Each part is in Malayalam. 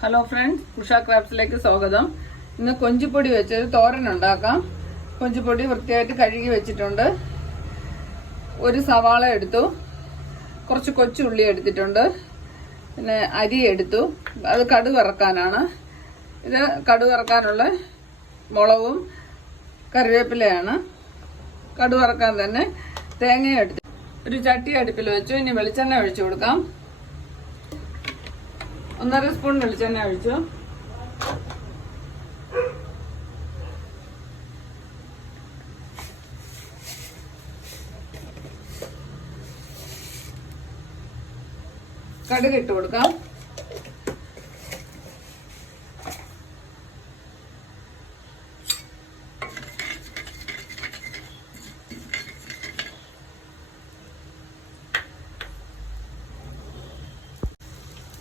ഹലോ ഫ്രണ്ട്സ് ഉഷ ക്രാഫ്റ്റ്സിലേക്ക് സ്വാഗതം. ഇന്ന് കൊഞ്ചിപ്പൊടി വെച്ചൊരു തോരൻ ഉണ്ടാക്കാം. കൊഞ്ചിപ്പൊടി വൃത്തിയായിട്ട് കഴുകി വെച്ചിട്ടുണ്ട്. ഒരു സവാള എടുത്തു. കുറച്ച് കൊച്ചുള്ളി എടുത്തിട്ടുണ്ട്. പിന്നെ അരി എടുത്തു. അത് കടുവറക്കാനാണ് ഇത് കടുവറക്കാനുള്ള മുളകും കറിവേപ്പിലയാണ്. കടുവറക്കാൻ തന്നെ തേങ്ങയും എടുത്തു. ഒരു ചട്ടി അടുപ്പിൽ വെച്ചു. ഇനി വെളിച്ചെണ്ണ ഒഴിച്ചു കൊടുക്കാം. ഒന്നര സ്പൂൺ വെളിച്ചെണ്ണ ഒഴിച്ചു. കടുക് ഇട്ട് കൊടുക്കാം.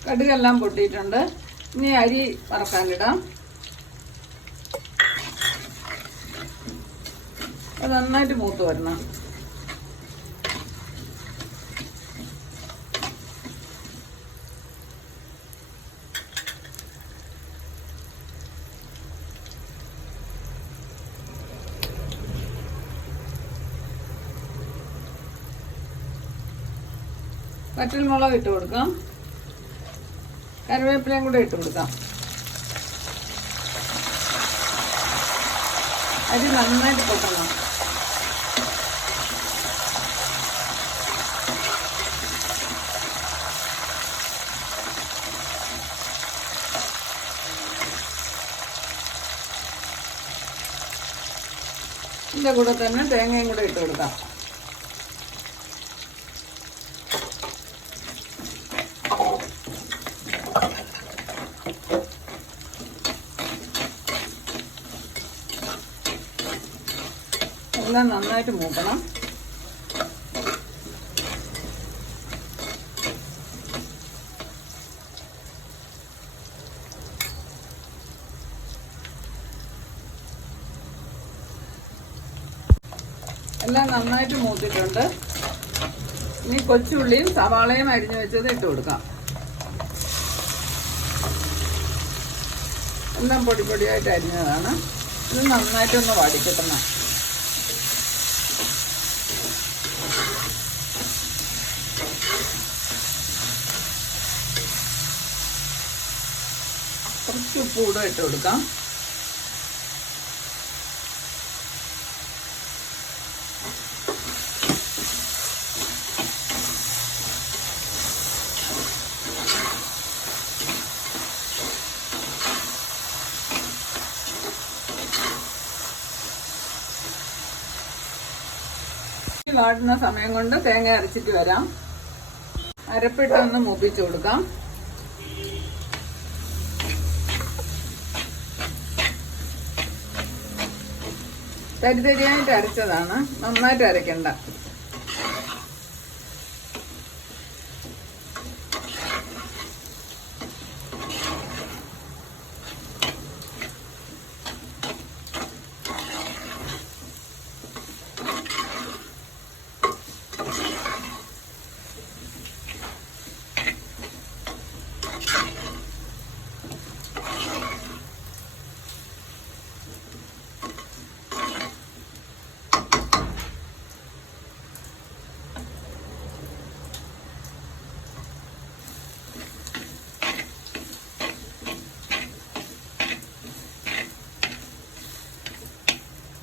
കടുകെല്ലാം പൊട്ടിയിട്ടുണ്ട്. ഇനി അരി വറക്കാനിടാം. അത് നന്നായിട്ട് മൂത്ത് വരണം. വറ്റൽമുളക് ഇട്ട് കൊടുക്കാം. കറിവേപ്പിലയും കൂടെ ഇട്ട് കൊടുക്കാം. അരി നന്നായിട്ട് പൊട്ടണം. കൂടെ തന്നെ തേങ്ങയും കൂടെ ഇട്ട് കൊടുക്കാം. എല്ലാം നന്നായിട്ട് മൂക്കണം. എല്ലാം നന്നായിട്ട് മൂത്തിട്ടുണ്ട്. ഇനി കൊച്ചുള്ളിയും സവാളയും അരിഞ്ഞു വെച്ചത് ഇട്ട് കൊടുക്കാം. എല്ലാം പൊടി പൊടിയായിട്ട് അരിഞ്ഞതാണ്. ഇത് നന്നായിട്ടൊന്ന് വാടിക്കിട്ടണം കുറച്ച് ഉപ്പ് കൂടെ ഇട്ട് കൊടുക്കാം. വാടുന്ന സമയം കൊണ്ട് തേങ്ങ അരച്ചിട്ട് വരാം. അരപ്പിട്ടൊന്ന് മൂപ്പിച്ചു കൊടുക്കാം. തരിതരിയായിട്ട് അരച്ചതാണ്. നന്നായിട്ട് അരയ്ക്കണ്ട.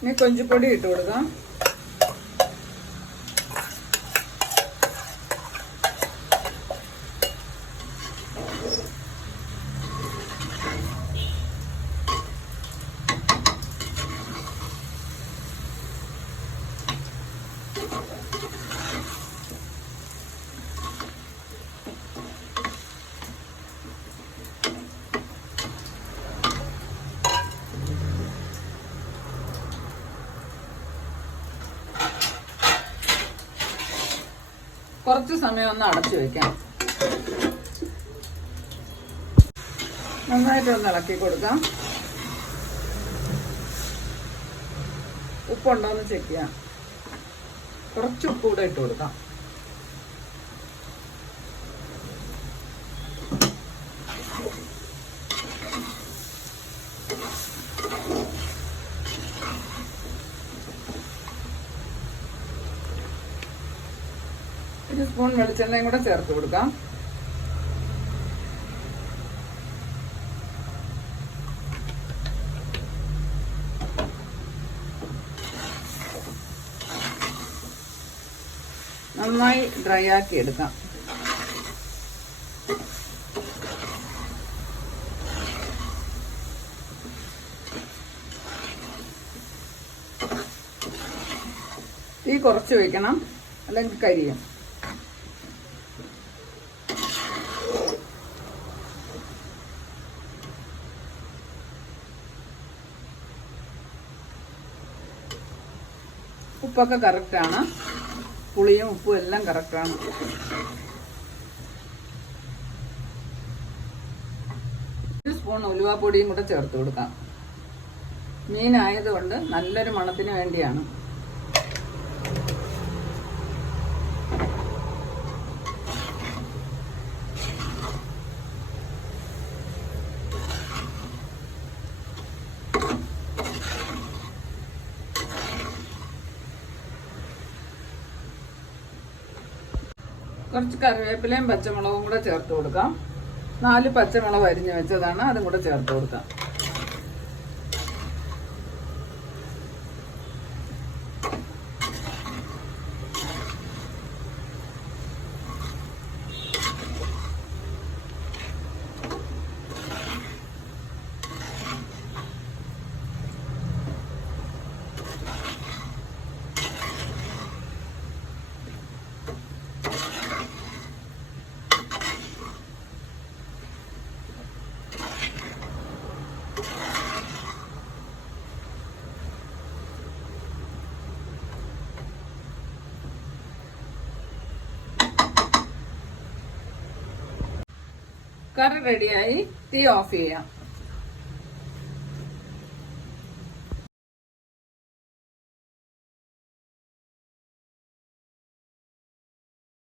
ഇനി കൊഞ്ചിപ്പൊടി ഇട്ട് കൊടുക്കാം. കുറച്ച് സമയം ഒന്ന് അടച്ചു വെക്കാം. നന്നായിട്ട് ഒന്ന് ഇളക്കി കൊടുക്കാം. ഉപ്പുണ്ടോ എന്ന് ചെക്ക് ചെയ്യാം. കുറച്ച് ഉപ്പ് കൂടെ ഇട്ട് കൊടുക്കാം. സ്പൂൺ വെളിച്ചെണ്ണയും കൂടെ ചേർത്ത് കൊടുക്കാം. നന്നായി ഡ്രൈ ആക്കി എടുക്കാം. തീ കുറച്ച് വെക്കണം. അല്ലെങ്കിൽ കരിയും. ഉപ്പൊക്കെ കറക്റ്റാണ് പുളിയും ഉപ്പും എല്ലാം കറക്റ്റാണ് ഒരു സ്പൂൺ ഉലുവാപ്പൊടിയും കൂടെ ചേർത്ത് കൊടുക്കാം. മീനായതുകൊണ്ട് നല്ലൊരു മണത്തിന് വേണ്ടിയാണ്. കുറച്ച് കറിവേപ്പിലയും പച്ചമുളകും കൂടെ ചേർത്ത് കൊടുക്കാം. നാല് പച്ചമുളക് അരിഞ്ഞ് വെച്ചതാണ് അതും കൂടെ ചേർത്ത് കൊടുക്കാം. കറി റെഡിയായി തീ ഓഫ് ചെയ്യാം.